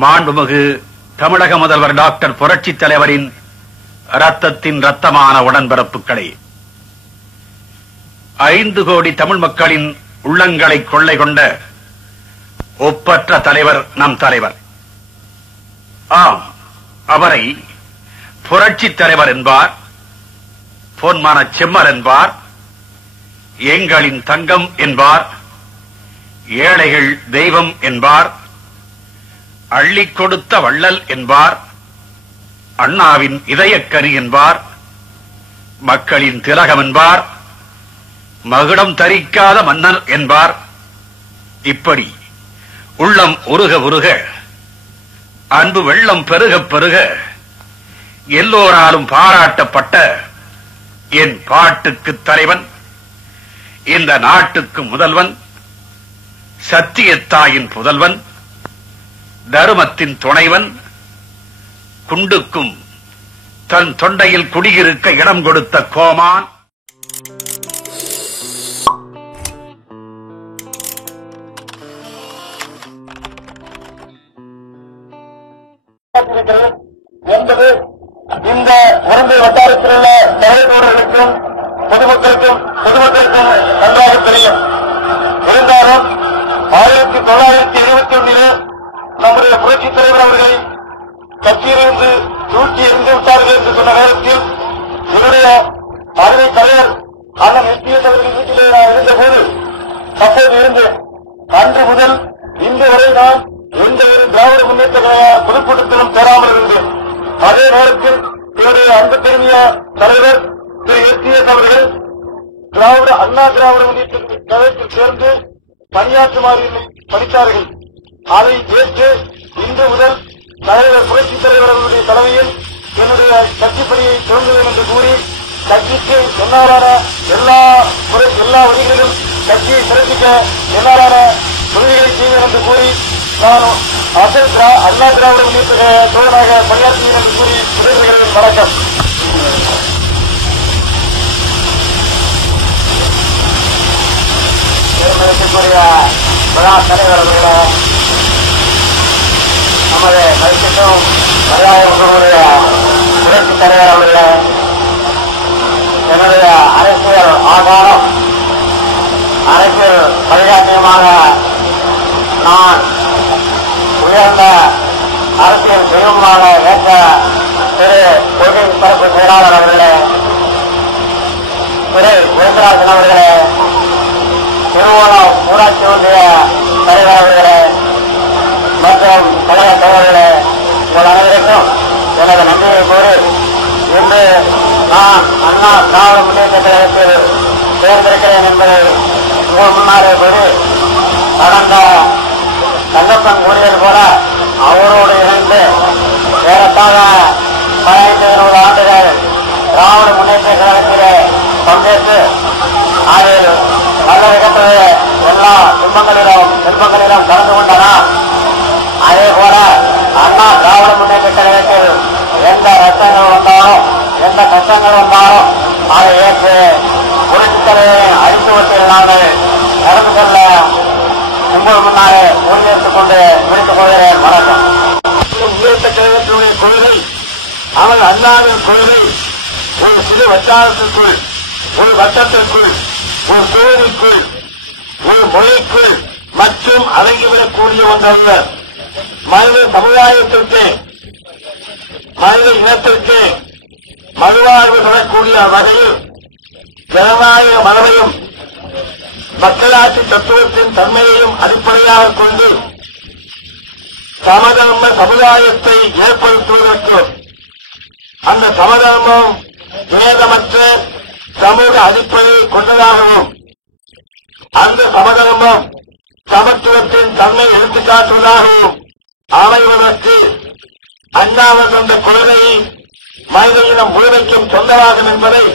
மாண்புமிகு தமிழக முதல்வர் டாக்டர் புரட்சித் தலைவரின் ரத்தத்தின் ரத்தமான உடன்பிறப்புகளே, 5 கோடி தமிழ் மக்களின் உள்ளங்களை கொள்ளை கொண்ட ஒப்பற்ற தலைவர் நம் தலைவர். ஆம், அவரை புரட்சித் தலைவர் என்பார், பொன்மான செம்மர் என்பார், எங்களின் தங்கம் என்பார், ஏழைகள் தெய்வம் என்பார், அள்ளிக் கொடுத்த வள்ளல் என்பார், அண்ணாவின் இதயக்கரி என்பார், மக்களின் திலகம் என்பார், மகுடம் தரிக்காத மன்னர் என்பார். இப்படி உள்ளம் உருக உருக, அன்பு வெள்ளம் பெருக பெருக, எல்லோராலும் பாராட்டப்பட்ட என் பாட்டுக்கு தலைவன், இந்த நாட்டுக்கு முதல்வன், சத்தியத்தாயின் புதல்வன், தருமத்தின் துணைவன், குண்டுக்கும் தன் தொண்டையில் குடியிருக்க இடம் கொடுத்த கோமான், என்பது இந்த உறந்தை வட்டாரத்தில் உள்ள தலைவர்களுக்கும் பொதுமக்களுக்கும் நன்றாக தெரியும். இருந்தாலும் 1921 நம்முடைய புரட்சித் தலைவர் அவர்களை கட்சியிலிருந்து தூக்கி எறிந்து விட்டார்கள் என்று சொன்ன நேரத்தில் என்னுடைய அருமை தலைவர் அண்ணன் எஸ்பிஎஸ் அவர்கள் வீட்டிலே நான் இருந்தபோது அப்போது இருந்தேன். அன்று முதல் இன்று வரை நான் எந்த ஒரு திராவிட முன்னேற்ற கழக பொதுக்கூட்டத்திலும் பெறாமல் இருந்தேன். அதே நேரத்தில் என்னுடைய அன்பு தெரிவிய தலைவர் திரு எஸ்பிஎஸ் அவர்கள் அண்ணா திராவிட முன்னேற்ற கழகத்தில் சேர்ந்து பணியாற்றுமாறு படித்தார்கள். அதை ஏற்று இன்று முதல் தலைவர் புரட்சித் தலைவர் அவர்களுடைய தலைமையில் என்னுடைய கட்சிப் பணியை துவங்குவேன் என்று கூறி, கட்சிக்கு என்னாலான எல்லா வழிகளிலும் கட்சியை சிறப்பிக்க என்னாலான உதவிகளை செய்வேன் என்று கூறி, நான் அண்ணா திராவிட முன்னேற்ற தோழனாக பணியாற்றுவேன் என்று கூறி விடைபெறுகிறேன். வணக்கம். தலைவர் அவர்களே, நமது மதிப்பிற்கும் மரியாதை உங்களுடைய புரட்சித் தலைவர் அவர்களே, என்னுடைய அரசியல் ஆதாரம், அரசியல் வழிகாட்டியமாக நான் உயர்ந்த அரசியல் தெய்வமாக ஏற்ற திரு கொள்கை பரப்பு செயலாளர் அவர்களே, திரு கோவிந்தராஜன் அவர்களே, திருவோணம் ஊராட்சி ஒன்றிய தலைவர் அவர்களே மற்றும் கழக தலைவர்களே, உங்கள் அனைவருக்கும் எனது நன்றியை கூறி, இன்று நான் அண்ணா திராவிட முன்னேற்ற கழகத்தில் தேர்ந்தெடுக்கிறேன் என்பதை உங்கள் முன்னாலே கூறி, கடந்த தங்கப்பன் கூறியது போல அவரோடு இணைந்து ஏறத்தாழ 15-20 ஆண்டுகள் திராவிட முன்னேற்ற கழகத்திலே பங்கேற்று அதில் நல்லது கெட்டது எல்லா செல்வங்களிலும் கலந்து கொண்டனா. அதே போல அண்ணா திராவிட முன்னேற்ற கழகத்தில் எந்த ரத்தங்கள் வந்தாலும் எந்த கஷ்டங்கள் வந்தாலும் அதை ஏற்று புரட்சித் தலைவரின் அடித்துவத்தில் நாங்கள் நடந்து கொள்ள உங்கள் முன்னாலே உறுதியேற்றுக் கொண்டு முடித்துக் கொள்கிறேன். வணக்கம். முன்னேற்ற கழகத்தினுடைய கொள்கை, அவன் அண்ணாவின் கொள்கை ஒரு சிறு வட்டாரத்திற்குள், ஒரு வட்டத்திற்குள், ஒரு தொழிலுக்குள், ஒரு மொழிக்குள் மற்றும் அடங்கிவிடக்கூடிய ஒன்றல்ல. மனித சமுதாயத்திற்கு, மனித இனத்திற்கு மறுவாழ்வு தரக்கூடிய வகையில் ஜனநாயக மரபையும் மக்களாட்சி தத்துவத்தின் தன்மையையும் அடிப்படையாக கொண்டு சமதர்ம சமுதாயத்தை ஏற்படுத்துவதற்கு, அந்த சமதர்மம் வேதமற்ற சமூக அடிப்படையை கொண்டதாகவும், அந்த சமதர்மம் சமத்துவத்தின் தன்மை எடுத்துக்காட்டுவதாகவும் அமைவதற்கு அண்ணாவர் கொண்ட கொள்கையை மனித இனம் முழுமைக்கும் சொந்தமாகும் என்பதை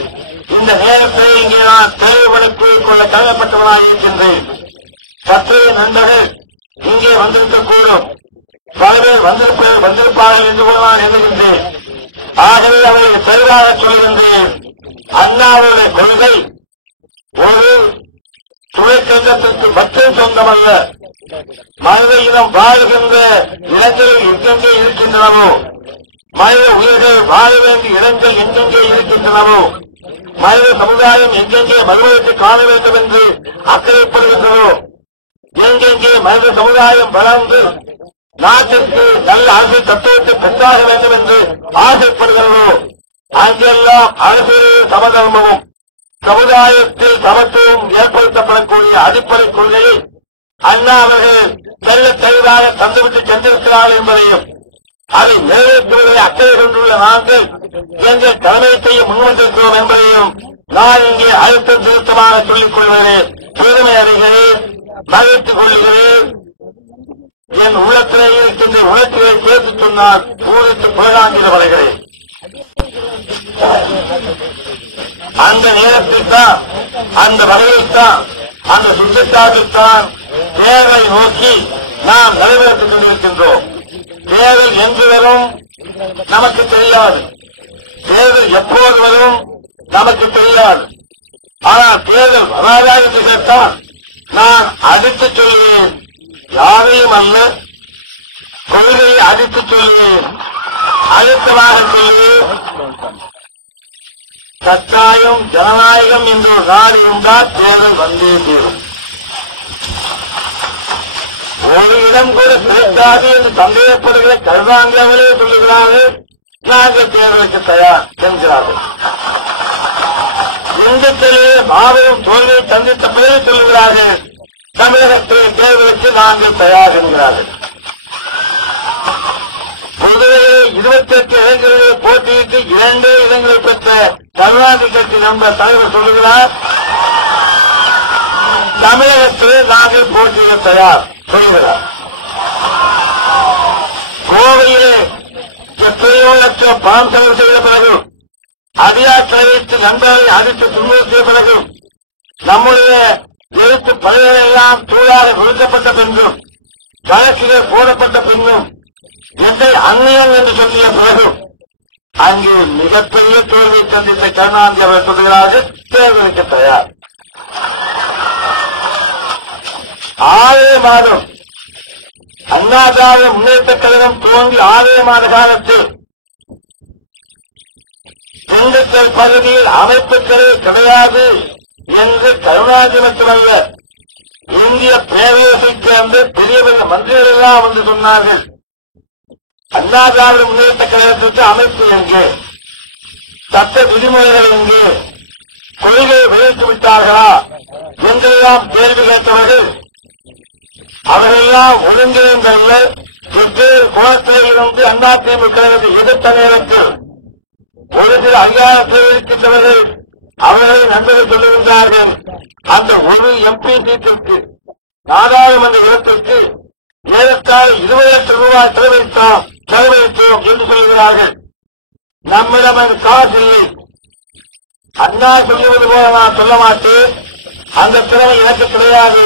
இந்த நேரத்தை இங்கே நான் தெளிவுபடக் கூறிக்கொள்ள கடமைப்பட்டவனாக இருக்கின்றேன். சற்றைய நண்பர்கள் இங்கே வந்திருக்கக்கூடும், பல பேர் வந்திருப்பார்கள் என்று கூட நான் எண்ணுகின்றேன். ஆகவே அவர்களை தெளிவாக சொல்லுகின்றேன். அண்ணாவுடைய கொள்கை ஒரு துணைக்கண்டத்திற்கு மட்டும் சொந்தமல்ல, மனித இனம் வாழ்கின்ற இடங்களில் எங்கெங்கே இருக்கின்றனவோ, மனித உயிர்கள் வாழ வேண்டிய இடங்கள் எங்கெங்கே இருக்கின்றனவோ, மனித சமுதாயம் எங்கெங்கே மறுமலர்ச்சி காண வேண்டும் என்று அக்கறைப்படுகின்றனோ, எங்கெங்கே மனித சமுதாயம் வளர்ந்து நாட்டிற்கு நல்ல அரசியல் தத்துவத்தை பெற்றாக வேண்டும் என்று ஆசைப்படுகிறதோ, அங்கெல்லாம் அரசியல் சமதர்மமும் சமுதாயத்தில் சமத்துவம் ஏற்படுத்தப்படக்கூடிய அடிப்படை கொள்கையை அண்ணா அவர்கள் செல்ல தெளிவாக தந்துவிட்டு சென்றிருக்கிறார்கள் என்பதையும், அதை நிறைவேற்றுவதை அக்கறை கொண்டுள்ள நாங்கள் எங்கள் தலைமையத்தை முன்வந்திருக்கிறோம் என்பதையும் நான் இங்கே அழுத்தம் திருத்தமாக சொல்லிக் கொள்கிறேன். பெருமை அடைகிறேன், மகிழ்ச்சிக் கொள்கிறேன். என் உள்ளத்திலே இருக்கின்ற உணர்ச்சியை சேர்த்து சொன்னால் பூரித்து புகழாங்கிற வருகிறேன். அந்த நேரத்தில் தான், அந்த வகையில் தான், அந்த சுற்றத்தாற்றில் தான் தேர்தலை நோக்கி நாம் நிறைவேற்றிக் கொண்டிருக்கின்றோம். தேர்தல் எங்கு வரும் நமக்கு தெரியாது, தேர்தல் எப்போது வரும் நமக்கு தெரியாது. ஆனால் தேர்தல் வராதா என்று கேட்டால் நான் அடித்து சொல்லுவேன், யாரையும் அல்ல, கொள்கையை அடித்து சொல்லுவேன், அழுத்தமாக சொல்லுவேன். கட்டாயம் ஜனநாயகம் என்ற ஒரு நாடு இருந்தால் தேர்தல் வந்தே தீரும். ஒரு இடம் கூட கிடைக்காது என்று சந்தேகப்படுகிற கருணாநிதிகளே சொல்லுகிறார்கள், நாங்கள் தேர்தலுக்கு தயார் என்கிறார்கள். இந்துக்களே மாபெரும் தோல்வியை சந்தித்த பிறகு சொல்லுகிறார்கள், தமிழகத்தில் தேர்தலுக்கு நாங்கள் தயார் என்கிறார்கள். புதுவையில் 28 இடங்களிலே போட்டியிட்டு 2 இடங்களை பெற்ற கருணாநிதி கட்சி நண்பர் தலைவர் சொல்லுகிறார், தமிழகத்தில் நாங்கள் போட்டியிட தயார் சொல்கிறார். கோவையிலே எத்தனையோ லட்சம் பணம் செலவு செய்த பிறகு, அதிகார தலைவருக்கு நண்பர்களை அடித்து துன்புறுத்திய பிறகு, நம்முடைய எழுத்து பணிகள் எல்லாம் தூளாக விழுக்கப்பட்ட பின்னும், வழக்குகள் போடப்பட்ட பின்னும், என்னை அந்நியன் என்று சொல்லிய பிறகு அங்கே மிகப்பெரிய தோல்வியை சந்தித்த கருணாநிதி அவர் சொல்கிறார்கள், தேர்தலுக்கு தயார். 6 மாதம் அண்ணா திராவிட முன்னேற்றக் கழகம் துவங்கி 6 மாத காலத்தில் திண்டுக்கல் பகுதியில் அமைப்புகளே கிடையாது என்று கருணாநிதி மட்டுமல்ல, இந்திய பேரரசைச் சேர்ந்த பெரிய பெரிய மந்திரிகள் எல்லாம் வந்து சொன்னார்கள், அண்ணா திராவிட முன்னேற்றக் கழகத்திற்கு அமைப்பு எங்கே, சட்ட விதிமுறைகள் எங்கே, கொள்கையை வெளியிட்டு விட்டார்களா என்றெல்லாம் கேள்வி கேட்டவர்கள். அவர்களெல்லாம் ஒருங்கிணைந்தல்ல, வெவ்வேறு கோணத்தில் இருந்து அதிமுக கழகத்தை எதிர்த்த நேரத்தில் ஒரு சில அதிகாரத்தில் இருக்கின்றவர்கள் அவர்களை நண்பர்கள் சொல்லுகின்றார்கள், அந்த ஒரு எம்பி சீட்டிற்கு நாடாளுமன்ற இடத்திற்கு ஏறத்தாழ 20 லட்சம் ரூபாய் செலவழித்தோம் என்று சொல்கிறார்கள். நம்மிடம் அந்த காசு இல்லை. அண்ணா சொல்லுவது போல நான் சொல்ல மாட்டேன், அந்த திறமை எனக்கு கிடையாது.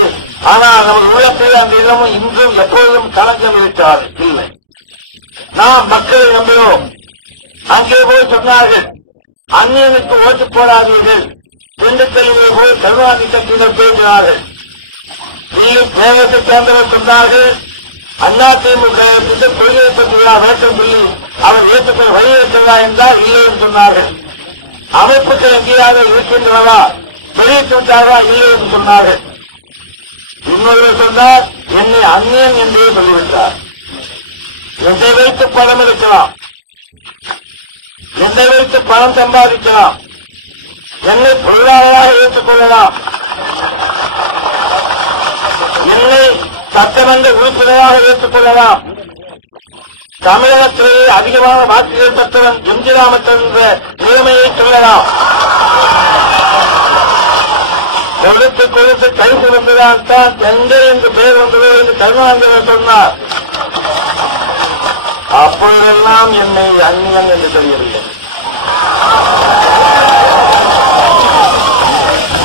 ஆனால் நமது உள்ளத்தில் அந்த இடமும் இன்றும் எப்பொழுதும் களங்கம் இருக்காது இல்லை. நாம் மக்களை நம்பினோம். அங்கே போய் சொன்னார்கள், அந்நியனுக்கு ஓட்டு போடாதீர்கள். திண்டுக்கல்லிலே போய் கருணாநிதி கட்சியினர் பேசினார்கள். இன்னும் பேரரசை சேர்ந்தவர் சொன்னார்கள், அதிமுக கொள்கையை பற்றி விளக்கம் சொல்லி அவர் ஏற்றுக்கொள்ள வழியேற்றதா என்றால் இல்லை என்று சொன்னார்கள். அமைப்புகள் எங்கேயாக இருக்கின்றனவா, வெளியிட்டு விட்டார்களா இல்லை என்று சொன்னார்கள். இன்னொருவர் சொன்னார், என்னை அந்நியன் என்றே சொல்லிவிட்டார். என்னை வைத்து பணம் எடுக்கலாம், என்னை வைத்து பணம் சம்பாதிக்கலாம், என்னை பொருளாளராக ஏற்றுக் கொள்ளலாம், என்னை சட்டமன்ற உறுப்பினராக ஏற்றுக் கொள்ளலாம். தமிழகத்திலேயே அதிகமான வாக்குகள் பெற்றவன் எம்ஜி ராமச்சந்திரன் என்ற நிலைமையை சொல்லலாம். கொடுத்து கை சிறந்ததால் தான் தந்தை என்று பெயர் வந்தது என்று கருணாநிதி சொன்னார். அப்பொழுதெல்லாம் என்னை அந்நியன் என்று தெரியவில்லை.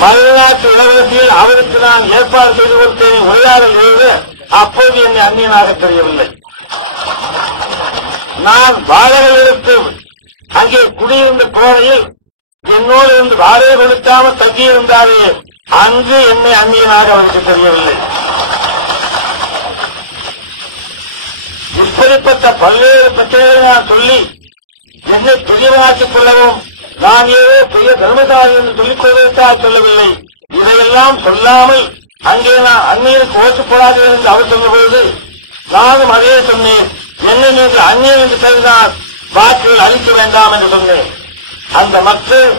மலைநாட்டு இளவரசியில் அவருக்கு நான் ஏற்பாடு செய்து கொடுத்தேன் உரையாடல் எழுத, அப்போது என்னை அந்நியனாக தெரியவில்லை. நான் வாடகைகளுக்கு அங்கே குடியிருந்த கோவையில் என்னோடு இருந்து வாடகை கொடுக்காமல் தங்கியிருந்தாரே அன்று என்னை அந்நியனாக அவருக்கு தெரியவில்லை. இப்படிப்பட்ட பல்வேறு பிரச்சனைகளை நான் சொல்லி என்னை பெரியவனாக்கிக் கொள்ளவும் நான் ஏதோ பெரிய தர்மசாலி என்று சொல்லிக் கொள்வதற்காக சொல்லவில்லை. இதையெல்லாம் சொல்லாமல் அங்கே நான் அந்நியனுக்கு ஓட்டு போடாதீர்கள் என்று அவர் சொன்னபோது நானும் அதே சொன்னேன். என்னை நீங்கள் அந்நியன் என்று கருதினால் வாக்குகள் அளிக்க வேண்டாம் என்று சொன்னேன். அந்த மக்கள்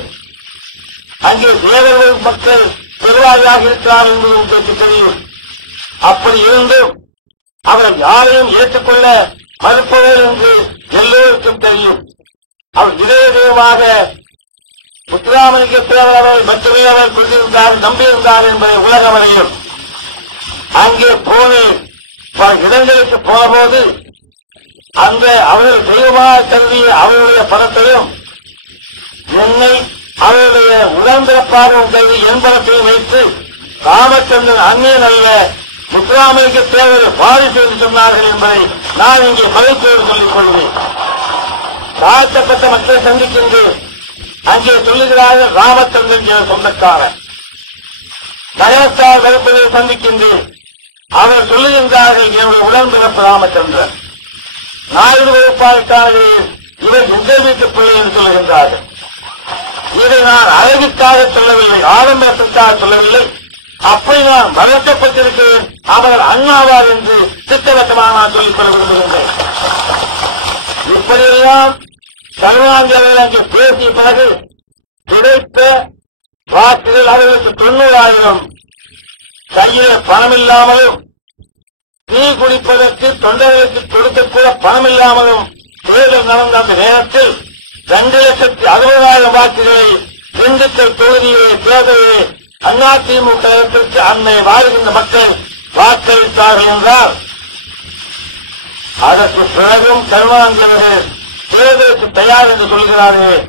அங்கே தேவர்கள் மக்கள் பெருவாரியாக இருக்கிறார் என்பது உங்களுக்கு தெரியும். அப்படி இருந்தும் அவர் யாரையும் ஏற்றுக்கொள்ள மறுப்பவர் என்று எல்லோருக்கும் தெரியும். அவர் இதயமாக முத்துராமலிங்க தேவர் மட்டுமே அவர் கொண்டிருந்தார், நம்பியிருந்தார் என்பதை உலகம் அறியும். அங்கே போனேன். பல இடங்களுக்கு போனபோது அந்த அவர்கள் தெய்வமாக கருதிய அவருடைய பணத்தையும் என்னை அவருடைய உடன்பிறப்பாகவும் கருதி என் பணத்தையும் வைத்து ராமச்சந்திரன் அந்நியன் அல்ல முத்துராமலிங்க தேவர் வாரிசு என்று சொன்னார்கள் என்பதை நான் இங்கே மகிழ்ச்சியோடு சொல்லிக் கொள்வேன். தாழ்த்தப்பட்ட மக்களை சந்திக்கின்றேன். அங்கே சொல்லுகிறார்கள் ராமச்சந்திரன் சொந்தக்காரர். தயத்தார் வகுப்பதை சந்திக்கின்றேன். அவர் சொல்லுகின்றார்கள் என்னுடைய உடன்பிறப்பு ராமச்சந்திரன். நாயுடு வகுப்பாளருக்காக இவர் உங்கள் வீட்டு பிள்ளை என்று சொல்லுகின்றார்கள். இதை நான் அழகிற்காக சொல்லவில்லை, ஆடம்பரத்திற்காக சொல்லவில்லை. அப்படி நான் வருத்தப்பட்டிருக்கிறேன். அவர் அண்ணாவார் என்று திட்டவட்டமாக நான் சொல்லிக் கொள்ள விரும்புகின்றேன். இப்படியெல்லாம் கருணாநிதி அவர்கள் அங்கே பேசிய பிறகு கிடைத்த வாக்குகள் அவர்களுக்கு 90,000. கையில் பணம் இல்லாமலும் டீ குடிப்பதற்கு தொண்டர்களுக்கு கொடுக்கக்கூட பணம் இல்லாமலும் தேர்தல் நடந்த அந்த நேரத்தில் 2,60,000 வாக்குகளை திண்டுக்கல் தொகுதியிலே தேர்தலிலே அதிமுக அன்னை வாழ்கின்ற மக்கள் வாக்களித்தார்கள் என்றால் அதற்கு பிறகும் கருணாநிதி அவர்கள் தேர்தலுக்கு தயார் என்று சொல்கிறார்கள்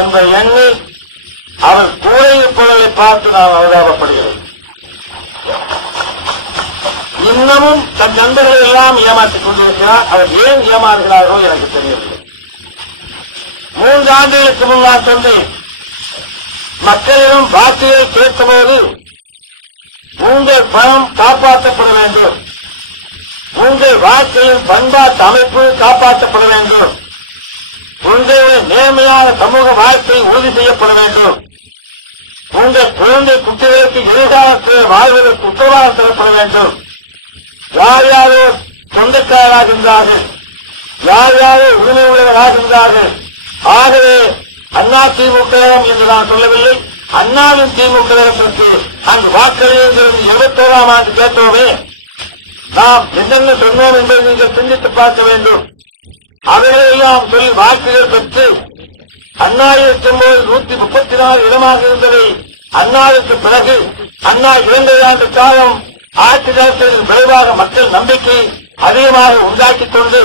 என்ற எண்ணில் அவர் கூட இருப்பவர்களை பார்த்து நான் அவதாபப்படுகிறேன். இன்னமும் தன் நண்பர்களை எல்லாம் ஏமாற்றிக் கொண்டிருக்கிறார். அவர் ஏன் ஏமாறுகிறாரோ எனக்கு தெரியவில்லை. 3 ஆண்டுகளுக்கு முன்னால் சொன்னேன், மக்களிடம் வாக்குகளை கேட்கும்போது உங்கள் பணம் காப்பாற்றப்பட வேண்டும், உங்கள் வாக்குகளின் பண்பாட்டு அமைப்பு காப்பாற்றப்பட வேண்டும், உங்களுடைய நேர்மையான சமூக வாழ்க்கை உறுதி செய்யப்பட வேண்டும், உங்கள் குழந்தை குட்டிகளுக்கு எதிர்காலத்தில் வாழ்வதற்கு உத்தரவாதம் தரப்பட வேண்டும், யார் யாரோ சொந்தக்காரராகின்றார்கள், யார் யாரோ உரிமை உள்ளவராகின்றார்கள். ஆகவே அண்ணா திமுக என்று நான் சொல்லவில்லை, அண்ணாவின் திமுக அங்கு வாக்களிக்கிறது 21ஆம் ஆண்டு கேட்டோமே, நாம் என்னென்ன சொன்னோம் என்பதை நீங்கள் சிந்தித்து பார்க்க வேண்டும். அவைகளெல்லாம் சொல்லி வாக்குகள் பெற்று அண்ணா இருக்கும்போது 134 இடமாக இருந்ததை அண்ணாவுக்கு பிறகு அண்ணா 2 ஆண்டு காலம் ஆட்சி நடத்தியதன் விளைவாக மக்கள் நம்பிக்கை அதிகமாக உண்டாக்கிக் கொண்டு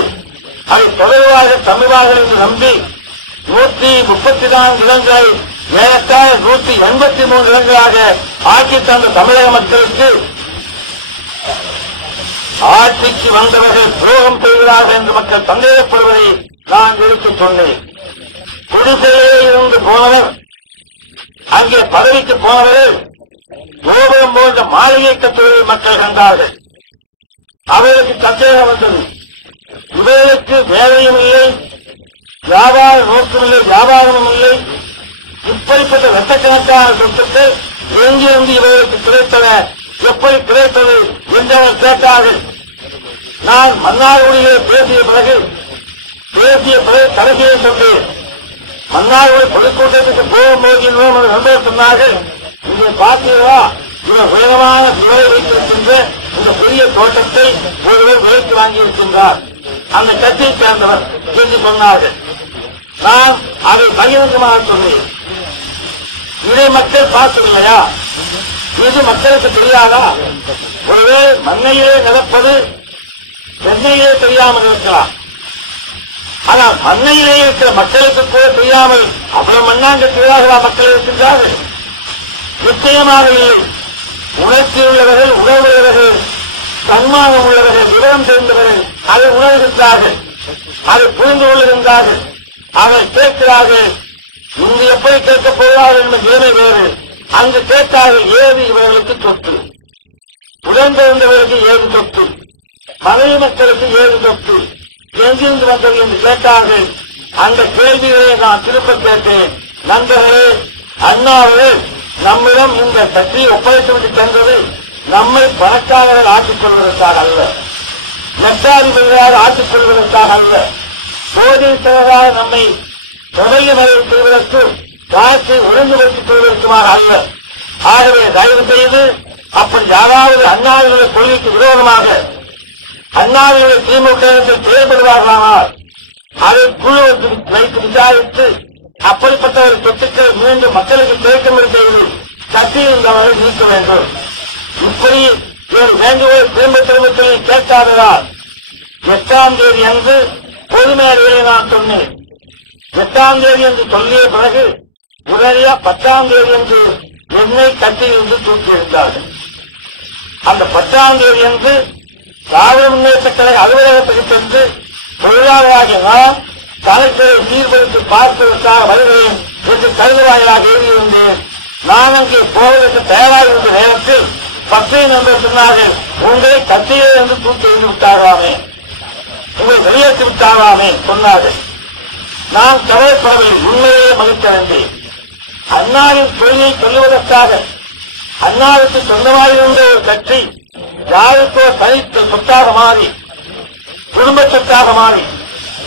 அதை தொடர்பாக தமிழர்கள் என்று நம்பி 134 இடங்களை ஏறத்தாழ 183 இடங்களாக ஆட்சி தந்த தமிழக மக்களுக்கு ஆட்சிக்கு வந்தவர்கள் துரோகம் செய்கிறார்கள் என்று மக்கள் சந்தேகப்படுவதை நான் எடுத்துச் சொன்னேன். குடிசையிலே இருந்து போனவர், அங்கே பதவிக்கு போனவர்கள் கோபுரம் போன்ற மாளிகை கட்டுவதை மக்கள் கண்டார்கள். அவர்களுக்கு சந்தேகம் வந்தது, இவர்களுக்கு வேலையும் இல்லை, வியாபார நோக்கம் இல்லை, வியாபாரமும் இல்லை, இப்படிப்பட்ட லட்சக்கணக்கான சொத்துக்கள் எங்கிருந்து இவர்களுக்கு கிடைத்தன, எப்படி கிடைத்தது என்று அவர் கேட்டார்கள். நான் மன்னார்குடியிலே பேசிய பிறகு கடைசியை சொன்னேன். மன்னார்குடி பொதுக்கூட்டத்துக்கு போகும்போது நண்பர் சொன்னார்கள், இங்கே பார்த்தீர்களா, இவர் உயரமான விலை வைத்திருக்கின்ற இந்த பெரிய தோட்டத்தை ஒருவர் விலைக்கு வாங்கியிருக்கின்றார், அந்த கட்சியை சேர்ந்தவர் என்று சொன்னார்கள். நான் அதை பகிரங்கமாக சொன்னேன். இதை மக்கள் பார்க்கவில்லையா? இது மக்களுக்கு தெரியாதா? ஒருவேளை மண்ணையிலே நடப்பது சென்னையிலே தெரியாமல் இருக்கலாம், ஆனால் மண்ணையிலே இருக்கிற மக்களுக்கு கூட தெரியாமல் அவ்வளவு மண்ணாங்கத்திலாக மக்கள் இருக்கின்றார்கள். நிச்சயமாக இல்லை. உணர்ச்சி உள்ளவர்கள், உணர்வுள்ளவர்கள், சன்மானம் உள்ளவர்கள், விவரம் தெரிந்தவர்கள் அதை உணர்கின்றார்கள், அதை புரிந்து கொள்ளுகின்றார்கள், அதை கேட்கிறார்கள். இங்கு எப்படி கேட்கப் போகிறார்கள் என்ற நிலைமை வேறு, அங்கு கேட்டார்கள், ஏது இவர்களுக்கு சொத்து, உடன்பிறந்தவர்களுக்கு ஏது சொத்து, மனைவி மக்களுக்கு ஏது சொத்து, எங்கிருந்து வந்தது என்று கேட்டார்கள். அந்த கேள்விகளை நான் திரும்ப கேட்டேன். நண்பர்களே, அண்ணாவே நம்மிடம் இந்த கட்சியை ஒப்படைத்துவிட்டு சென்றது நம்மை பணக்காரர்கள் ஆக்கிக் கொள்வதற்காக அல்ல, லட்சாதிபதியாக ஆக்கிக் கொள்வதற்காக அல்ல, கோடீஸ்வரராக நம்மை தொடர்ந்து நிறைவு செய்வதற்கு காசை ஒழுங்குபடுத்திக் கொள்வதற்குமாக அல்ல. ஆகவே தயவு செய்து அப்படி யாராவது அண்ணாவினுடைய கொள்கைக்கு விரோதமாக அண்ணாவினுடைய திமுக செயல்படுவார்களானால் அதை குழு வைத்து விசாரித்து அப்படிப்பட்ட ஒரு சொத்துக்களை மீண்டும் மக்களுக்கு கிடைக்கும்படி செய்து கட்சியில் அவர்கள் நீக்க வேண்டும். இப்படி வேண்டுகோள் திரும்ப திரும்ப கேட்காததால் 8ஆம் தேதி அன்று பொது மேடையிலே நான் சொன்னேன். 8ஆம் தேதி என்று சொல்லிய பிறகு உடனடியாக 10ஆம் தேதி என்று என்னை கட்சியில் இருந்து தூக்கியிருந்தார்கள். அந்த 10ஆம் தேதி என்று திராவிட முன்னேற்ற கழக அலுவலகத்துக்கு சென்று தொழிலாளராகிய நான் கலெக்டரை சீர்படுத்தி பார்ப்பதற்காக வருகிறேன் என்று கருதுவாயிலாக எழுதியிருந்தேன். நான் அங்கே போவதற்கு தயாராக இருந்த நேரத்தில் பச்சை நண்பர் சொன்னார்கள், உங்களை கட்சியிலே இருந்து தூக்கி எறிந்து விட்டாராமே, உங்களை வெளியேற்றி விட்டாராமே சொன்னார்கள். நான் கவலைப்படவில்லை, உண்மையிலே மகிழ்ச்சியடைந்தேன். அண்ணாவின் கொள்கையை சொல்லுவதற்காக அண்ணாவுக்கு சொந்தமாக இருந்த ஒரு கட்சி யாருக்கோ தனித்த சொத்தாக மாறி, குடும்ப சொத்தாக மாறி,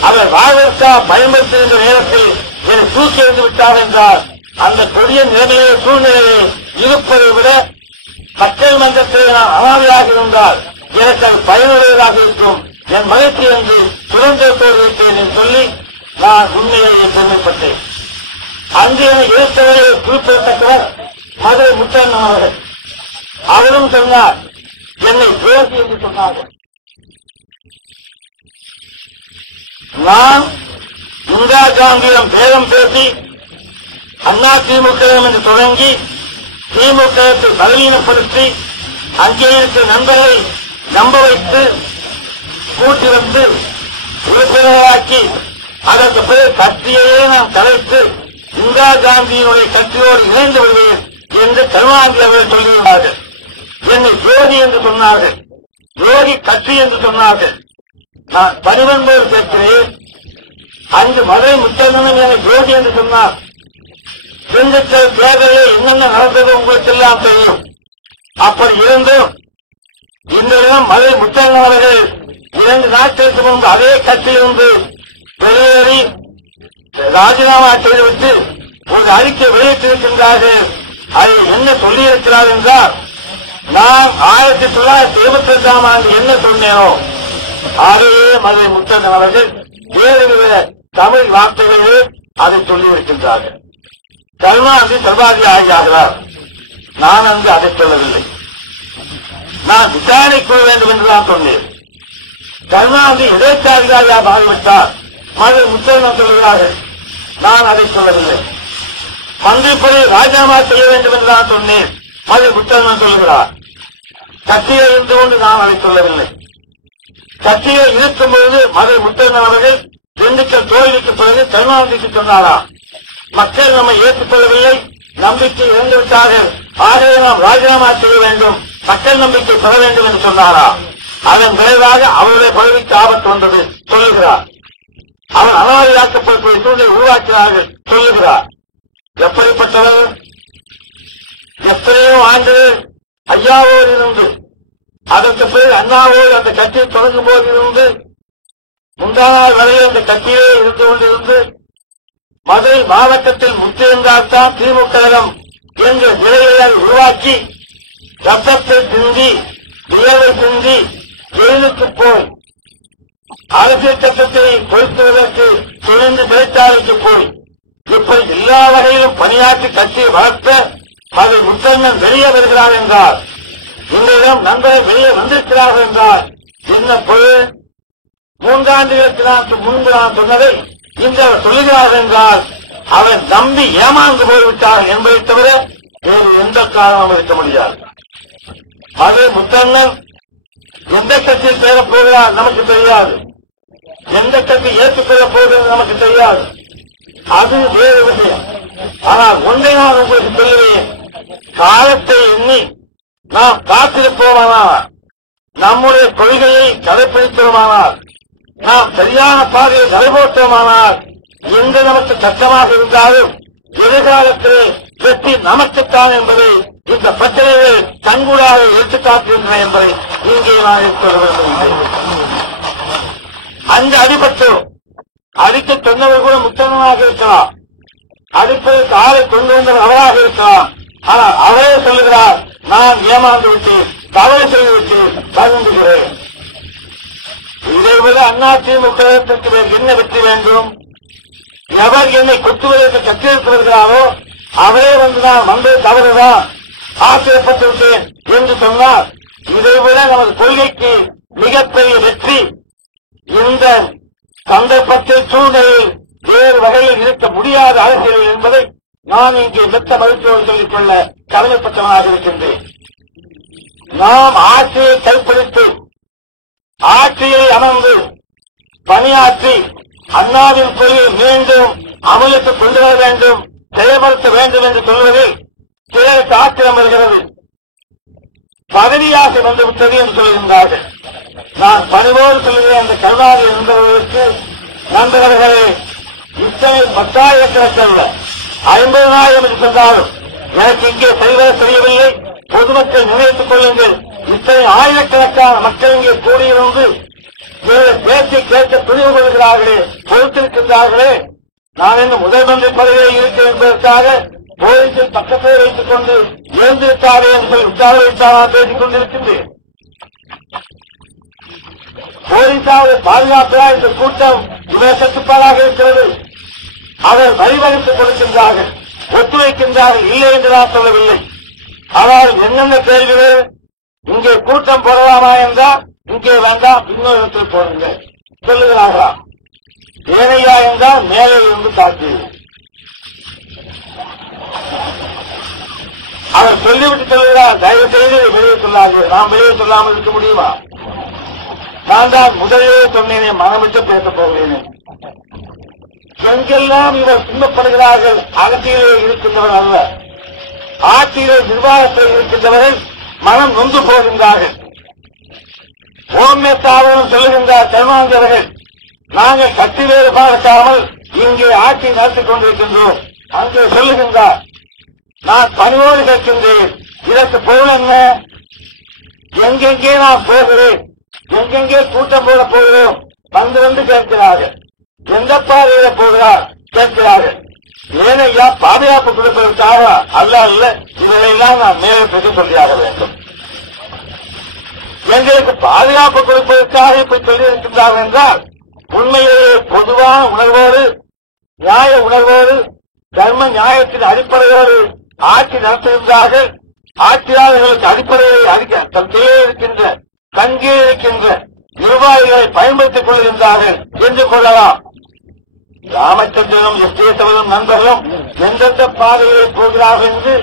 அவர் வாழ்வதற்காக பயன்படுத்துகின்ற நேரத்தில் என்னை தூக்கி எறிந்து விட்டார் என்றால் அந்த கொடிய நிலைமையை சூழ்நிலையை இருப்பதை விட மக்கள் மன்றத்தில் நான் அனாதையாக இருந்தால் எனக்கு அது பயனுள்ளதாக இருக்கும், என் மகிழ்ச்சி என்று சுதந்திரத்தோடு இருக்கிறேன் என்று சொல்லி நான் உண்மையிலேயே பெருமைப்பட்டேன். அங்கே எழுத்தவர்களை குறிப்பிடத்தக்கவர் மதுரை முத்தண்ணன் அவர்கள். அவரும் சொன்னார், என்னை துரோகி என்று சொன்னார்கள். நான் இந்திரா காந்தியிடம் பேரம் பேசி அண்ணா திமுக என்று தொடங்கி திமுகத்தை பலவீனப்படுத்தி அங்கே இருக்கிற நண்பர்களை நம்ப வைத்து கூட்டி வந்து உறுப்பினராக்கி அதற்கு பிறகு கட்சியையே நாம் கலைத்து இந்திரா காந்தியினுடைய கட்சியோடு இணைந்து விடுவேன் என்று கருணாநிதி அவர்கள் சொல்லியிருந்தார்கள். என்னை ஜோதி என்று சொன்னார்கள், ஜோதி கட்சி என்று சொன்னார்கள். நான் பணிவன்போடு கேட்கிறேன், அங்கு மதுரை முத்தண்ணனும் என்னை ஜோதி என்று சொன்னார். திண்டுக்கல் தேர்தலில் என்னென்ன நடந்தது உங்களுக்கு எல்லாம் தெரியும். அப்படி இருந்தும் இந்த தினம் மதுரை முத்தண்ணன் அவர்கள் 2 நாட்களுக்கு முன்பு அதே கட்சியிலிருந்து வெளியேறி ராஜினாமா செய்துவிட்டு ஒரு அறிக்கை வெளியிட்டிருக்கின்றார்கள். அதில் என்ன சொல்லியிருக்கிறார் என்றால், நான் 1922ஆம் ஆண்டு என்ன சொன்னேனோ ஆகவே மதுரை முத்தண்ணன் அவர்கள் வேறு தமிழ் வார்த்தைகளே அதை சொல்லியிருக்கின்றார்கள். கருணாநிதி சர்வாதி ஆகிறார். நான் அங்கு அதை சொல்லவில்லை. நான் விசாரணை கொள்ள வேண்டும் என்றுதான் சொன்னேன். கருணாநிதி இடைச்சாதிகாரியாக ஆகிவிட்டார் மதுரை முத்தண்ணன் சொல்கிறார்கள். நான் அதை சொல்லவில்லை. மந்திரிப்படி ராஜினாமா செய்ய வேண்டும் என்று நான் சொன்னேன். மதுரை முத்தண்ணன் சொல்கிறார். கட்சியில் இருந்து கொண்டு நான் அதை சொல்லவில்லை. கட்சியில் இருக்கும்போது மதுரை முத்தண்ணன் அவர்கள் திண்டுக்கல் தோல்விக்கு பிறகு கருணாநிதிக்கு சொன்னாரா, மக்கள் நம்மை ஏற்றுக்கொள்ளவில்லை, நம்பிக்கை இழந்துவிட்டார்கள், ஆகவே நாம் ராஜினாமா செய்ய வேண்டும், மக்கள் நம்பிக்கை பெற வேண்டும் என்று சொன்னாரா? அதன் விளைவாக அவருடைய பதவிக்கு ஆபத்து வந்தது சொல்லுகிறார். அவர் அனாதையாக்கப்பட்ட சூழலை உருவாக்கினார்கள் சொல்லுகிறார். எப்படிப்பட்டவர்? எத்தனையோ ஆண்டு ஐயாவோடு இருந்து அதற்கு பிறகு அண்ணாவோடு அந்த கட்சியை தொடங்கும் போது இருந்து முந்தானால் வரையில் இந்த கட்சியிலே இருந்து கொண்டிருந்து மதுரை மாவட்டத்தில் முற்றிருந்தால்தான் திமுக என்ற நிலையை உருவாக்கி ரத்தத்தை சிந்தி வியர்வை சிந்தி ஜெயிலுக்கு போய் அரசியல் சட்டத்தை பொருத்துவதற்கு துணிந்து சிறைச்சாலைக்கு போய் இப்படி எல்லா வகையிலும் பணியாற்றி கட்சியை வளர்த்த அதை முத்தண்ணன் வெளியே வருகிறார் என்றால், உங்களிடம் நண்பர்கள் வெளியே வந்திருக்கிறார்கள் என்றால் என்ன பொருள்? 3 ஆண்டுகளுக்கு முன்பு நான் சொன்னதை இந்த சொல்லுகிறார்கள் என்றால் அவர் நம்பி ஏமாந்து போய்விட்டார் என்பதை தவிர வேறு எந்த காரணமும் இருக்க முடியாது. அது முத்தண்ணன் எந்த கட்சியில் சேரப் போகிறார் நமக்கு தெரியாது, எந்த கட்சி ஏற்றுக்கொள்ளப் போகிறது நமக்கு தெரியாது, அது வேறு விஷயம். ஆனால் ஒன்றை நான் உங்களுக்கு சொல்லுவேன், காலத்தை எண்ணி நாம் காத்திருப்போமானால், நம்முடைய கொள்கையை கடைபிடித்தோமானால், நாம் சரியான பாதையில் நடைபோட்டோமானால், எந்த நமக்கு கஷ்டமாக இருந்தாலும் எதிர்காலத்திலே வெற்றி நமக்குத்தான் என்பதை இந்த பிரச்சனைகள் கண்கூடாக எடுத்துக்காட்டுகின்றன என்பதை இங்கே நான் எடுத்து அங்கு அடிபட்டோம். அடிக்க சொன்னவர் கூட முத்தனமாக இருக்கலாம், அடிப்பதற்கு ஆளை கொண்டு வந்தவர் அவராக இருக்கலாம். ஆனால் அவரே சொல்லுகிறார், நான் ஏமாந்து விட்டேன், தவறு செய்துவிட்டேன், வருந்துகிறேன். இதைவிட அதிமுகத்திற்கு என்ன வெற்றி வேண்டும்? எவர் என்னை கொத்துவதற்கு கட்டியெடுத்து வருகிறாரோ அவரே வந்து நான் வந்தது தவறுதான், ஆச்சரியப்பட்டு விட்டேன் என்று சொன்னார். இதைவிட நமது கொள்கைக்கு மிகப்பெரிய வெற்றி இந்த சந்தர்ப்பத்தில் சூழ்நிலையில் வேறு வகையில் இருக்க முடியாத அரசியல் என்பதை நான் இங்கே மெத்த மகிழ்ச்சியோடு சொல்லிக் கொள்ள கடமைப்பட்டவனாக இருக்கின்றேன். நாம் ஆட்சியை கைப்பிடித்து ஆட்சியில் அமர்ந்து பணியாற்றி அண்ணாவின் கொள்கையை மீண்டும் அமலுக்கு கொண்டு வர வேண்டும், செயல்படுத்த வேண்டும் என்று சொல்வதில் சிலருக்கு ஆத்திரம் வருகிறது. பதவியாக வந்துவிட்டது என்று சொல்கின்றார்கள். நான் பணிவோடு சொல்லுகிறேன், அந்த கருணாநிதி இருந்தவர்களுக்கு நண்பர்களே, இத்தனை 10,000 50,000 என்று சொன்னாலும் எனக்கு இங்கே செய்வத தெரியவில்லை. பொதுமக்கள் நினைத்துக் கொள்ளுங்கள், இத்தனை ஆயிரக்கணக்கான மக்கள் இங்கே கூடியிருந்து பேச்சை கேட்க துணிவு கொள்கிறார்களே, பொறுத்திருக்கின்றார்களே. நான் இன்னும் முதல் மந்திரி பதவியில் இருக்கிறேன் என்பதற்காக போலீசில் பக்கத்தை வைத்துக் கொண்டு எழுந்திருக்காரே என்று உற்சாக வைத்தால் நான் பேசிக் கொண்டிருக்கின்றேன். போலீசாரை பாதுகாப்பதா இந்த கூட்டம் இவர் கட்டுப்பாடாக இருக்கிறது. அவர் வழிவகுத்துக் கொடுக்கின்றார்கள், ஒத்துழைக்கின்றார்கள், இல்லை என்று நான் சொல்லவில்லை. ஆனால் என்னென்ன கேள்விகள், இங்கே கூட்டம் போடலாமா என்றால் இங்கே வேண்டாம், இன்னொரு இடத்தில் போடுங்க சொல்லுகிறார்களா? ஏனையா என்றால் மேலே இருந்து தாக்கி அவர் சொல்லிவிட்டு சொல்லுகிறார், தயவு செய்து வெளியே சொல்லார்கள். நாம் வெளியே சொல்லாமல் இருக்க முடியுமா? நான் தான் முதலிலே சொன்னேனே, மனமிட்டு பேசப் போகிறேனே. எங்கெல்லாம் இவர் துன்பப்படுகிறார்கள், அரசியலே இருக்கின்றவர் அல்ல, ஆட்சியிலே நிர்வாகத்தில் இருக்கின்றவர்கள் மனம் நொந்து போகின்றார்கள். ஓமேத்தாவரும் சொல்லுகின்றார் கருணாநிதி அவர்கள், நாங்கள் கட்சி வேறுபாடு பார்க்காமல் இங்கே ஆட்சி நடத்திக் கொண்டிருக்கின்றோம். அங்கே சொல்லுகின்றார், நான் பணிவோடு கேட்கின்றேன், இதற்கு பொருள் என்ன? எங்கெங்கே நான் போகிறேன், எங்கெங்கே கூட்டம் போட போகிறோம் வந்து கேட்கிறார்கள். எந்த பாதையில போகிறார் கேட்கிறார்கள். ஏனையா பாதுகாப்பு கொடுப்பதற்காக அல்ல, இதையெல்லாம் நான் மேலே பெற்றுக் கொண்டியாக வேண்டும். எங்களுக்கு பாதுகாப்பு கொடுப்பதற்காக இப்படி சொல்லியிருக்கின்றார்கள் என்றால் உண்மையிலேயே பொதுவான உணர்வோடு, நியாய உணர்வோடு, தர்ம நியாயத்தின் அடிப்படையோடு ஆட்சி நடத்துகின்றார்கள். ஆட்சியாளர்களுக்கு அடிப்படையை கையே இருக்கின்ற கங்கே இருக்கின்ற நிர்வாகிகளை பயன்படுத்திக் கொள்கின்றார்கள் என்று கொள்ளலாம். ராமச்சந்திரனும் எஸ்டேசவரும் நண்பர்களும் எந்தெந்த பாதையிலே போகிறார்கள் என்று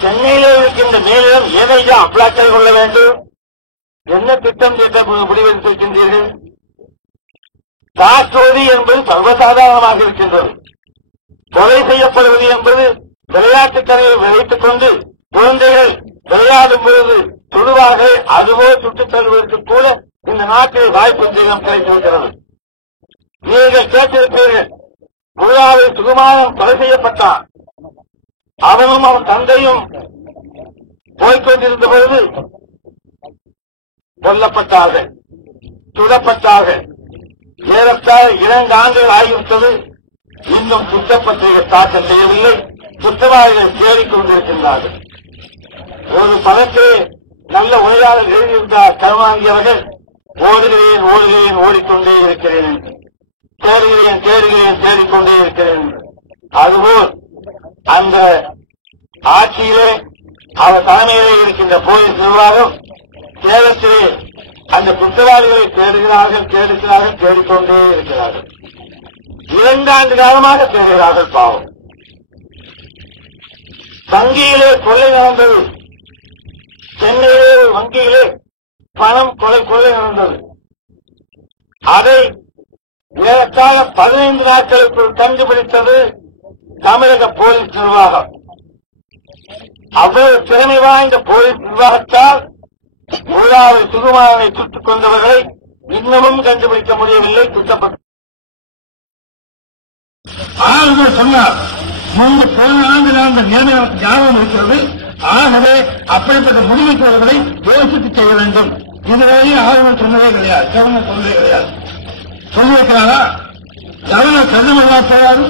சென்னையிலே இருக்கின்ற மேலிடம் ஏனையா அப்ளாக்கை கொள்ள வேண்டும்? என்ன திட்டம் முடிவெடுத்திருக்கின்றீர்கள்? காற்றோதி என்பது சர்வசாதாரணமாக இருக்கின்றது. கொலை செய்யப்படுவது என்பது விளையாட்டுக் கரையை வைத்துக் கொண்டு குழந்தைகள் விளையாடும் பொழுது சுடுவார்கள், அதுவோ சுட்டுத் தருவதற்கு கூட இந்த நாட்டில் வாய்ப்பு கிடைத்திருக்கிறது. நீங்கள் கேட்டிருப்பீர்கள், குழாவை சுகுமாரன் கொலை செய்யப்பட்டான், அவனும் அவன் தந்தையும் போய்கொண்டிருந்த பொழுது கொல்லப்பட்டார்கள், சுடப்பட்டார்கள். ஏறத்தாழ 2 ஆண்டுகள் ஆகிவிட்டது, இன்னும் குற்றப்பத்திரிகை தாக்கல் செய்யவில்லை. குற்றவாளிகள் தேடிக் கொண்டிருக்கின்றார்கள். ஒரு பதத்தை நல்ல உரையாளர் எழுதியிருந்தார் கருணாநிதி அவர்கள், ஓடுகிறேன் ஓடுகிறேன் ஓடிக்கொண்டே இருக்கிறேன், தேடுகிறேன் தேடுகிறேன் தேடிக்கொண்டே இருக்கிறேன். அதுபோல் அந்த ஆட்சியிலே அவர் தலைமையிலே இருக்கின்ற போலீஸ் நிர்வாகம் சேலத்திலே அந்த குற்றவாளிகளை தேடுகிறார்கள் தேடுகிறார்கள் தேடிக்கொண்டே இருக்கிறார்கள். 2 ஆண்டு காலமாக தேடுகிறார்கள். பாவம். வங்கியிலே கொள்ளை நடந்தது, சென்னையிலே வங்கியிலே பணம் கொள்ளை நடந்தது. அதை ஏறத்தாழ 15 நாட்களுக்குள் கண்டுபிடித்தது தமிழக போலீஸ் நிர்வாகம். அவ்வளவு திறமை வாய்ந்த போலீஸ் நிர்வாகத்தால் ஊழாவை சுகுமாரனை சுட்டுக் கொண்டவர்களை இன்னமும் கண்டுபிடிக்க முடியவில்லை. குற்றப்பட்ட ஆளுநர் சொன்னார், முன்பு போன ஆண்டு அந்த நிலைமை ஞாபகம் இருக்கிறது. ஆகவே அப்படிப்பட்ட முடிவுகளை யோசித்து செய்ய வேண்டும். இதுவரை ஆளுநர் சொன்னதே கிடையாது, கவர்னர் சொன்னதே கிடையாது. சொல்லியிருக்கிறாரா? கவர்னர் கருதமெல்லாம் போயாது.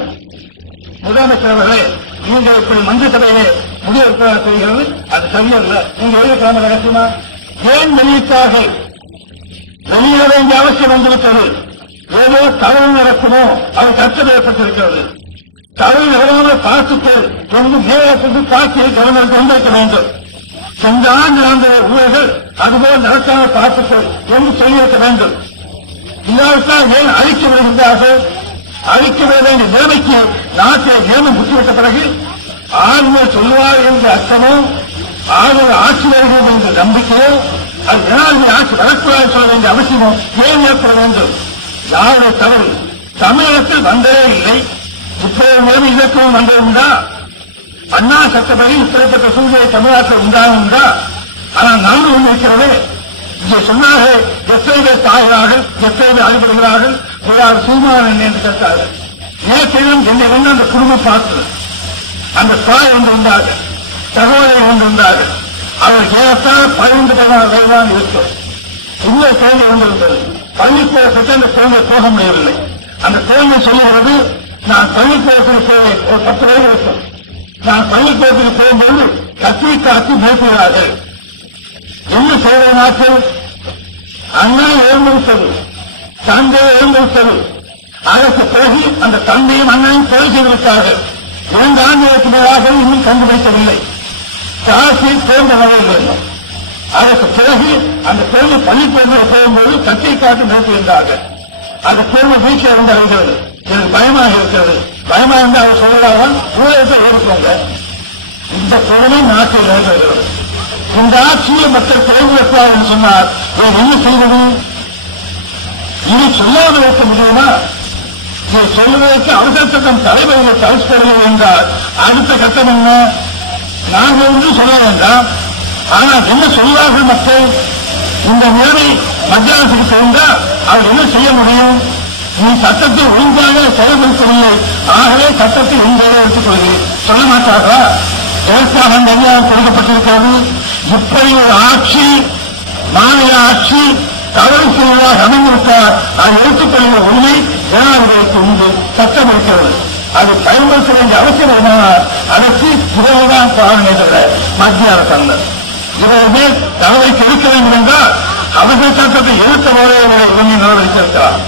முதலமைச்சர் அவர்களே, நீங்கள் இப்படி மந்திரி சபையை முடிவெடுப்பதாக செய்கிறது, அது சரியல்ல. நீங்க எழுதிக்காம நடக்குமா? ஏன் வெளியிட்டார்கள்? வெளியிட வேண்டிய அவசியம் வந்துவிட்டது. ஏதோ தவறு நடக்குமோ அது கஷ்டம் ஏற்பட்டிருக்கிறது. தவறு நடக்காமல் பார்த்துட்டு என்று நேரத்திற்கு காட்சியை கவர்னர் கொண்டிருக்க வேண்டும். சென்ற ஆண்டு நடந்த ஊழல்கள் அதுபோல் நடக்காமல் பார்த்துட்டு என்று சொல்லியிருக்க வேண்டும். இல்லாவிட்டால் ஏன் அழிக்க விடுகின்றார்கள்? அழிக்க விட வேண்டிய நிலைமைக்கு நாட்டை நியமம் புத்திவிட்ட பிறகு ஆளுநர் சொல்லுவார் என்ற அர்த்தமோ, ஆளுநர் ஆட்சி வருகிறது என்ற நம்பிக்கையோ, அது ஜனாதிபதி ஆட்சி வரக்கூடாது சொல்ல வேண்டிய அவசியமோ ஏன் ஏற்பட வேண்டும்? யாருடைய தவறு? தமிழகத்தில் வந்ததே இல்லை. இப்போது நிலைமை இலக்கமும் வந்ததுண்டா? அண்ணா சட்டப்படி இப்படிப்பட்ட சூழ்நிலை தமிழ்நாட்டில் உண்டாகுண்டா? ஆனால் நடந்து கொண்டிருக்கிறது. இங்கே சொன்னார்கள், எத்தனை பேர் தாய்கிறார்கள், எத்தனை பேர் அடிபடுகிறார்கள், ஒரு சூழ்நிலை என்று கேட்டார்கள். நேற்றையும் என்னை வந்து அந்த குடும்பம் பார்த்து அந்த தாய் வந்து வந்தார்கள், சகோதரர் வந்து வந்தார்கள். அவர் ஏறத்தால் 15 வயதுதான் இருக்கும். இன்னொரு குழந்தை வந்திருந்தது. பள்ளிக்கூடத்துக்கு அந்த குழந்தை போக முடியவில்லை. அந்த குழந்தை சொல்லுகிறது, நான் பள்ளிக்கூடத்தில் போய் ஒரு 10 வயது இருக்கும். நான் பள்ளிக்கூடத்தில் போகும்போது கத்தி காத்தி பேசுகிறார்கள். என்ன செய்த நாட்டில் அண்ணன் எழுந்துவிட்டது, தந்தை எழுந்துவிட்டது. அதற்கு பிறகு அந்த தந்தையும் அண்ணனையும் கொலை செய்துவிட்டார்கள். 2 ஆண்டுகளுக்கு மேலாக இன்னும் கண்டுபிடிக்கவில்லை. காசி தேர்ந்த நபர்கள். அதற்கு பிறகு அந்த குழந்தை பள்ளிக்கூடத்தில் போகும்போது கத்தி காட்டி பேசுகின்றார்கள். அந்த குழந்தை வீட்டில் இருந்து அறிகிறது. எனக்கு பயமாக இருக்கிறது. பயமாக இருந்து அவர் சொல்லலாம், ஊழலத்தை எடுக்கோங்க. இந்த குழந்தை நாட்டில் எழுதுகிறது. இந்த ஆட்சியை மக்கள் கைவிடக்கூடாது என்று சொன்னார். என்ன செய்வது? இனி சொல்லாமல் இருக்க முடியுமா? இதை சொல்வதற்கு அவசர சட்டம் தலைவர்கள் தவிர்க்க என்றால் அடுத்த கட்டம் என்ன? நாங்கள் ஒன்று சொல்ல வேண்டாம். ஆனால் என்ன சொல்வார்கள் மக்கள்? இந்த நிலைமை மத்திய அரசுக்கு தெரிந்தால் அவர் என்ன செய்ய முடியும்? நீ சட்டத்தை ஒழுங்காக செயல்படுத்தவில்லை, ஆகவே சட்டத்தை ஒன்றாக எடுத்துக் கொள்கிறேன் சொல்ல மாட்டார்களா? எதற்காக நெறியாக கொடுக்கப்பட்டிருக்கிறது? இப்படி ஒரு ஆட்சி, மாநில ஆட்சி தவறு செய்வதாக அமைந்திருக்கார். அதை எடுத்துக்கொள்கிற உண்மை ஜனாதிபதிக்கு உண்டு, சட்டம் இருக்கிறது. அதை பயன்படுத்த வேண்டிய அவசியம் இருந்தால் அதற்கு இவர்கள்தான் காரணமே தவிர மத்திய அரசு அல்ல. இவர்கள் நடவடிக்கை எடுக்க வேண்டும் என்றால் அவசர சட்டத்தை எடுத்த போதே உண்மை நடவடிக்கை இருக்கிறார்.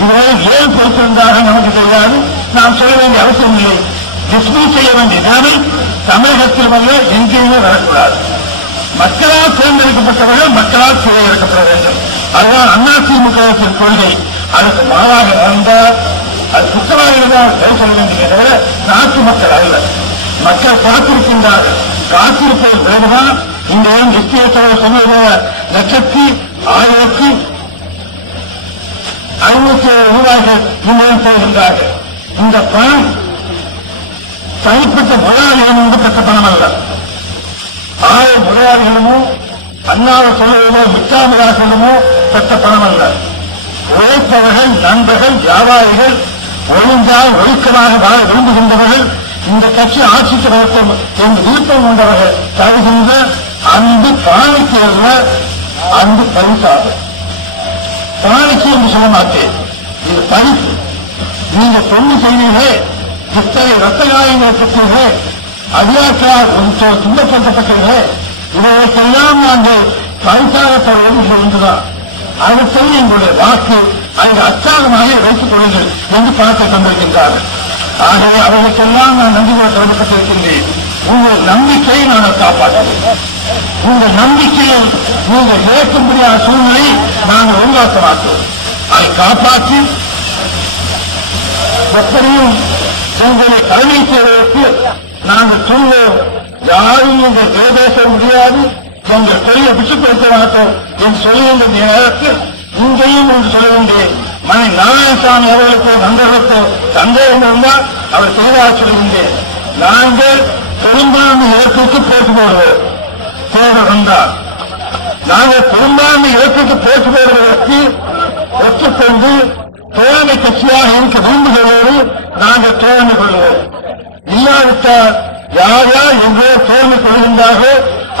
இவர்கள் ஏன் பொறுத்திருந்தார்கள் நமக்கு தெரியாது. நாம் சொல்ல வேண்டிய அவசியம் இல்லை. டிஸ்மிஸ் செய்ய வேண்டிய நிலைமை தமிழகத்தில் வர எங்கேயுமே வரக்கூடாது. மக்களால் தேர்ந்தெடுக்கப்பட்டவர்கள் மக்களால் தேர்ந்தெடுக்கப்பட வேண்டும். அதுதான் அதிமுகவின் கொள்கை. அதற்கு மாறாக நடந்தால் அது குற்றவாளிகள் தான் சொல்ல வேண்டிய தவிர நாட்டு மக்கள் அல்ல. மக்கள் காத்திருக்கின்றார்கள். காத்திருப்பது வேண்டுமா? இந்த நிச்சயத்தோடு சொன்னது 1,1000,500 ரூபாய்கள் இன்னும் போகின்றார்கள். இந்த பணம் தனிப்பட்ட முதலாளிகளும் பெற்ற பணம் அல்ல. 1000 முதலாளிகளுமோ அண்ணாவை சொல்லுவதோ மிட்டாமதாக சொல்லுமோ பெற்ற பணம் அல்ல. உழைப்பவர்கள், நண்பர்கள், வியாபாரிகள், ஒழுங்காக ஒழுக்கமாக வாழ விரும்புகின்றவர்கள், இந்த கட்சி ஆட்சிக்கு நடத்தும் என்று விருப்பம் கொண்டவர்கள் தருகின்ற அன்பு பாணிக்கு அல்ல, அன்பு பரிசாக. பாணிக்கு என்று சொல்ல மாட்டேன், இது பரிசு. நீங்க பொண்ணு செய்வீர்களே, இத்தகைய ரத்த காயங்களை பெற்றீர்கள், அதிகாரத்தால் துன்பப்படுத்தப்பட்டவர்கள், இவர்களுக்கெல்லாம் நாங்கள் பரிசாக தருவது இது ஒன்றுதான். அதற்கு எங்களுடைய வாக்கு அங்கு அச்சாகமாக வைத்துக் கொள்ளுங்கள் என்று பணத்தை தந்திருக்கின்றார்கள். ஆகவே அவர்களுக்கெல்லாம் நான் நன்றி கடமைப்பட்டிருக்கின்றேன். உங்கள் நம்பிக்கையை நாங்கள் காப்பாற்றுவோம். உங்கள் நம்பிக்கையை நீங்கள் ஏற்கும்படியான சூழ்நிலையை நாங்கள் உருவாக்க மாட்டோம். அதை காப்பாற்றி எப்படியும் உங்களை கடமை செய்வதற்கு நாங்கள் சொல்வோம். யாரும் எங்கள் பேச முடியாது, எங்கள் தொழிலை விட்டுப்படுத்த மாட்டோம் என்று சொல்லுகின்ற நேரத்தில் இங்கேயும் என்று சொல்ல வேண்டிய மணி நாராயணசாமி அவர்களுக்கோ நண்பர்களுக்கோ சந்தேகம் இருந்தால் அவர் தெளிவாக சொல்கின்றேன். நாங்கள் பெரும்பான்மை இழப்புக்கு போட்டு போடுவோம். தேர்தல் வந்தால் நாங்கள் பெரும்பான்மை இழப்புக்கு போட்டு போடுவதற்கு ஒத்துக்கொண்டு தோழமை கட்சியாக இருக்க விரும்புகிறோடு நாங்கள் தோழமை கொள்வோம். இல்லாவிட்டால் யார் யார் என்று தோழமை கொள்கின்றார்களோ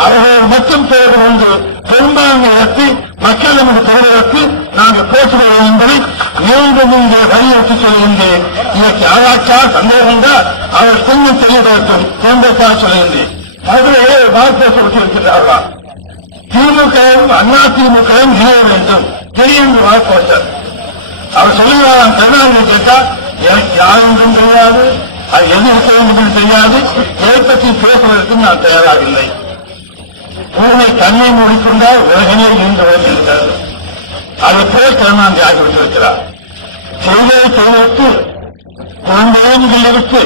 அவர்கள் மட்டும் தேர்தல் ஒன்று பெரும்பான்மை இழப்பு மக்கள் நமது தேர்தலுக்கு நாங்கள் போற்றுவோம் என்பதை மீண்டும் இங்கே வலியுறுத்தி சொல்கின்றேன். இதற்கு யாராச்சால் சந்தேகம் தான் அவர் கொஞ்சம் தெளிவுபடுத்தும் தேர்ந்தெடுத்தால் சொல்கின்றேன். மதுரையே வார்த்தை சொல்லியிருக்கிறார்களா? திமுகவும் அதிமுகவும் இணைய வேண்டும் தெரியும் வாய்ப்பு. அவர் சொல்லுவாராம் கருணாநிதி கேட்டா எனக்கு யாரும் தெரியாது, அது எது இருக்க வேண்டும் என்று தெரியாது, இதை பற்றி பேசுவதற்கு நான் தயாராகவில்லை. பூனை தன்னை மூடிக்கொண்டால் உலகமே இருந்து வருகிறது. அதை போல் கருணாநிதி ஆகிவிட்டிருக்கிறார். செய்தியை செய்வதற்கு குழந்தையும் எடுத்து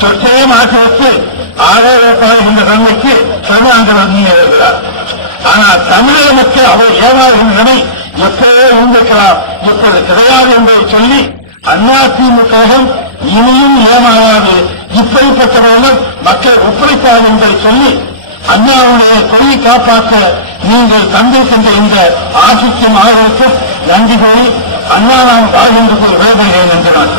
சொற்றையும் ஆக்கிவிட்டு ஆரோக்கியப்படுகின்ற தன்மைக்கு கருணாநிதி இருக்கிறார். ஆனால் தமிழக மக்கள் அவர் ஏமாறுகின்ற நிலை எப்போதோ இருந்திருக்கலாம், இப்போது கிடையாது என்பதை சொல்லி அதிமுகவும் இனியும் ஏமாறாது, இப்படிப்பட்டவர்கள் மக்கள் ஒப்படைப்பார் என்பதை சொல்லி அண்ணாவுடைய கொள்கை காப்பாற்ற நீங்கள் தந்திருக்கின்ற இந்த ஆட்சிக்கும் ஆதரவுக்கும் நன்றி கூறி அண்ணா நாம் வாழ்கின்ற விளைவுகிறேன் என்று நான்